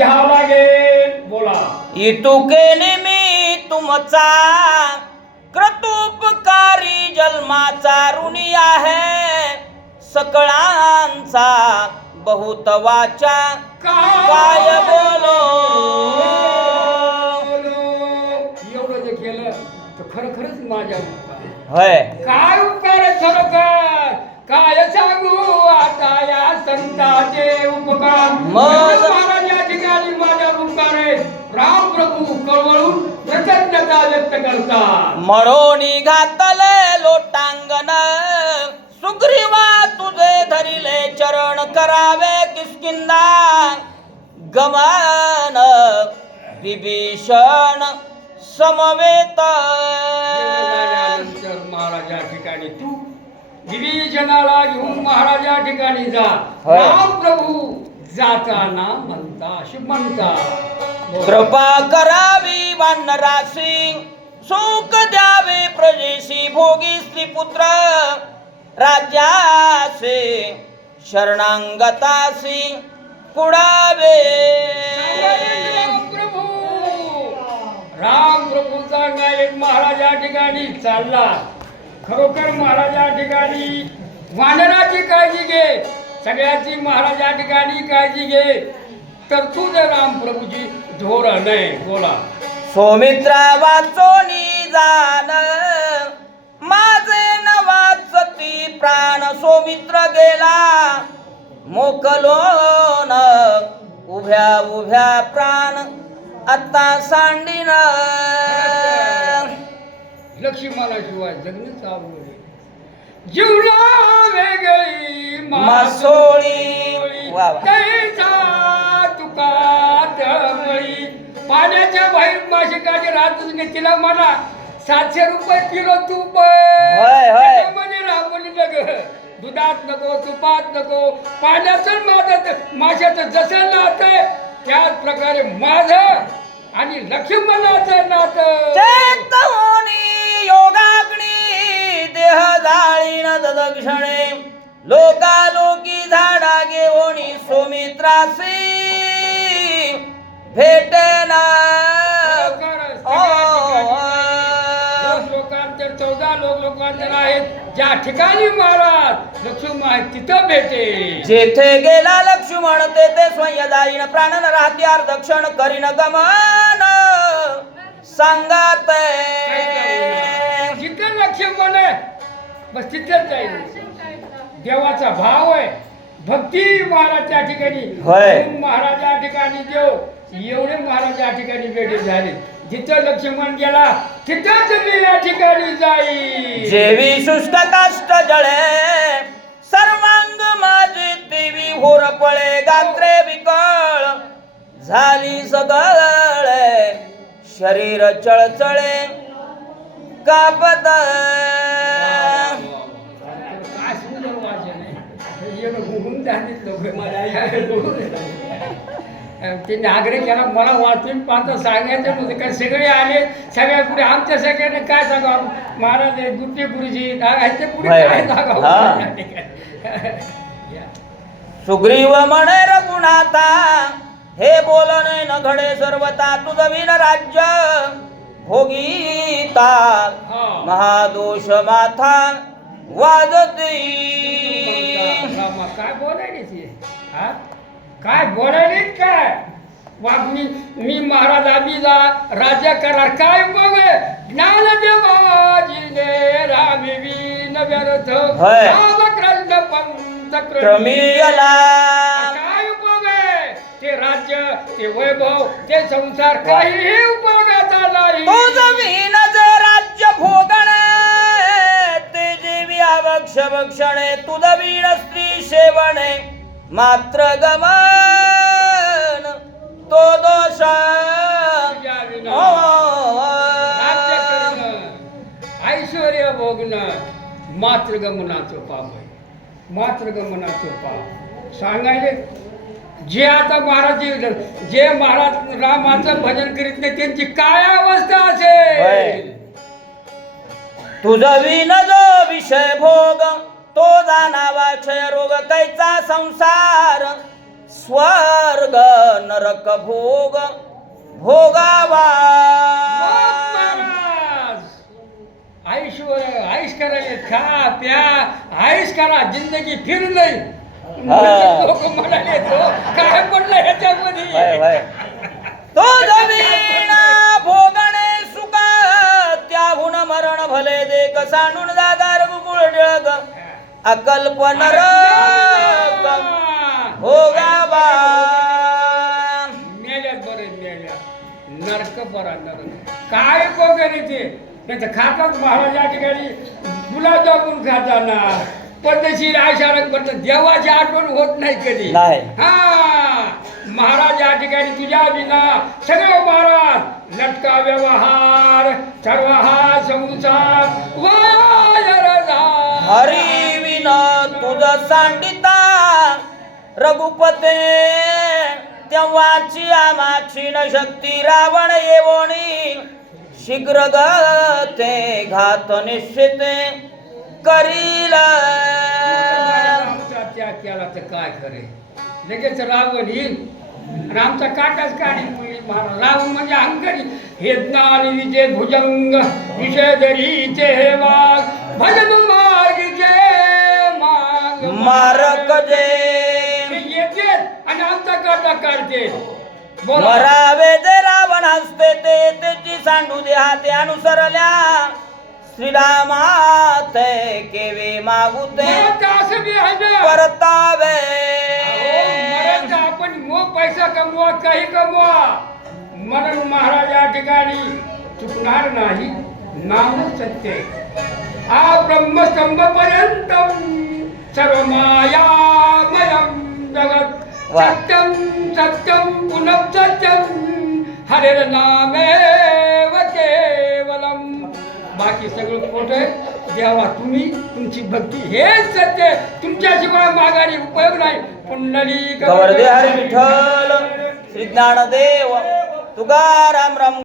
घ्यावं लागेल. बोला. इतुकेने मी तुमचा क्रतुपकारी जन्माचा ऋणी आहे. सकळांचा बहुत वाचा काय बोलो? एवढं जे केलं तर खरं खरंच माझ्या. होय. काय उपकार काय सांगू आता या संताचे उपकार? मग- कृतज्ञता व्यक्त करतात. म्हणून घातले लोटांगण. सुग्रीवा तुझे धरिले चरण करावे किसकिंदा. गमान विभीषण समवेत. महाराज ठिकाणी तू विभीषणाला घेऊन महाराज ठिकाणी जा. प्रभू जाताना म्हणता अशी म्हणता. कृपा करावी वानरासी सुख द्यावे प्रजेशी भोगी स्त्री पुत्र. राज्यासे शरणांगतासी पुडावे राम प्रभू. राम प्रभूचा गायक महाराज या ठिकाणी चालला. खरोखर महाराज या ठिकाणी वानराची काळजी घे. सगळ्याची महाराज या ठिकाणी काळजी घे. तर तू जर राम प्रभूजी धोरण आहे बोला. सौमित्रा वाचोनी जाण. माझे न वाचती प्राण सौमित्र गेला. मोकलोन उभ्या उभ्या प्राण आता सांडीन. लक्ष्मणाशिवाय जगणं चालू जीवना वेगळी मासोळी. वा वा. कैसा पाण्याच्या बाहेर माशिकाची राहतच नाही तिला म्हणा सातशे रुपये किलो तूप. होय, होय. राबवली नग दुधात नको तुपात नको पाण्याचं माझं माशाचं जसं नातं त्याच प्रकारे माझं आणि लक्ष्मणाचं नातं. चेतवोनी योगाग्नी देह जाळीन ददक्षणे लोकालोकी झाडा घेऊनी सोमित्रासी. लोकांतर आहेत. ज्या ठिकाणी महाराज लक्ष्मण आहेत तिथं भेटे जेथे गेला लक्ष्मण तेथे स्वयं जाईन प्राणन राहते दक्षण करीन गमन. सांगात जिथं लक्ष्मण आहे बस तिथेच जाईल. देवाचा भाव आहे. भक्ती महाराज त्या ठिकाणी. होय. महाराज या ठिकाणी देव. एवढे महाराज या ठिकाणी भेटे झाले. जिथं लक्ष्मण गेला तिथंच मी या ठिकाणी जाई जेवी सुष्ट काष्ट जळे सर्वांग माझी देवी होर पळे गात्रे विकळ. झाली सगळे शरीर चळचळे कापत झालीत लोकं मला त्यांनी आग्रह केला मला वाचून पाहता सांगायचं नव्हतं कारण सगळे आले सगळ्या पुढे आमच्या सगळ्यांना काय सांगावं महाराज गुप्ते गुरुजी ते पुढे काय. सांगावं. या. सुग्रीव म्हणे रघुनाथा हे बोलणे न घडे सर्वता तुझ विन राज्य भोगीता. महादोष माथा वाजती काय बोलायली ती हा? काय बोलायली काय? वाघ मी महाराज आबीजा राजा करार काय मग ज्ञान देवाजीने रामी न व्यर्थ. रामकृष्ण पंत क्रमी. क्रमियला काय उपयोग आहे ते राज्य ते वैभव ते संसार काहीही उपयोगाचा नाही. आवक्ष भक्षणे तुझ विण स्त्री सेवणे मात्र गमन तो दोष ऐश्वर भोगणं मात्र गमनाचं पाप आहे. मात्र गमनाचं पाप. सांगायले जे आता महाराज जे महाराज रामाचं भजन करीत नाही त्यांची काय अवस्था. असेल? तुझ विन जो विषय भोग तो जाणावा क्षय रोग कैचा संसार? स्वर्ग नरक भोग भोगावा. आयुष्य आयुष खा प्या. आयुष करा जिंदगी फिर नाही. लोक म्हणाले तो काय पडलं ह्याच्यामध्ये. तो जमीना भोगणे सुका त्याहून मरण भले देख सांडून जागार गुकुळ टिळक. अकल्प नरक भोगावा मेल्यात बरे मेल्या नरक बरा नरक. काय वगैरे ते? त्याचं खातात महाराज ठिकाणी. गुलाबजामुन खाताना पद्धतशीर आशारंग करतात देवाची आठवण होत नाही कधी. नाही. हा. महाराज या ठिकाणी तुझ्या विना सगळं महाराज. लटका व्यवहार सर्व हा संसार. हरी विन तुझ सांडिता. रघुपते तेव्हाची आमाची न शक्ती रावण येवणी. शीघ्र गते घात निश्चिते. करील. आमचा केला तर काय करे? लगेच रावण येईल आणि आमचा काटाच काढी महाराज रावण म्हणजे अंकरी हे ज्ञान विजय भुजंग विषय धरीचे हे वाघ. भजन काढते. बोला. मरावे जे रावण हसते ते त्याची सांडू दे हाते अनुसरल्या. श्रीरामाते केवे मागुते. असं बी आहे ना. परतावे. आपण मो पैसा कमवा काही कमवा. मरण महाराज या ठिकाणी चुकणार नाही. नाम सत्य आ ब्रह्मस्तंभ पर्यंत सर्व मायामयम जगत. सत्यम सत्यम पुनः सत्यम हरेर नामेव केवलम. बाकी सगळं खोट आहे. देवा तुम्ही तुमची भक्ती हेच सत्य. तुमच्याशिवाय माघारी उपयोग नाही. पुंडली गवर्दे हरी विठ्ठल श्री ज्ञानदेव तुकाराम राम